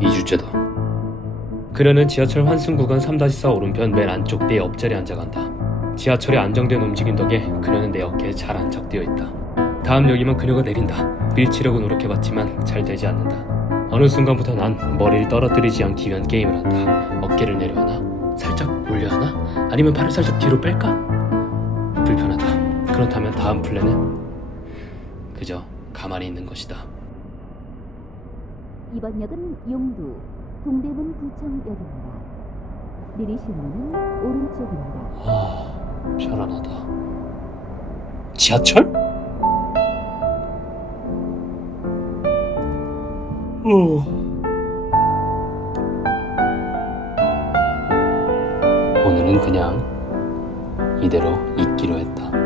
2주째다. 그녀는 지하철 환승 구간 3-4 오른편 맨 안쪽 내 옆자리에 앉아간다. 지하철의 안정된 움직임 덕에 그녀는 내 어깨에 잘 안착되어 있다. 다음 역이면 그녀가 내린다. 밀치려고 노력해봤지만 잘 되지 않는다. 어느 순간부터 난 머리를 떨어뜨리지 않기 위한 게임을 한다. 어깨를 내려하나? 살짝 올려하나? 아니면 발을 살짝 뒤로 뺄까? 불편하다. 그렇다면 다음 플랜은 그저 가만히 있는 것이다. 이번 역은 용두 동대문 구청역입니다. 내리실 문은 오른쪽입니다. 아, 편안하다. 지하철? 오. 오늘은 그냥 이대로 있기로 했다.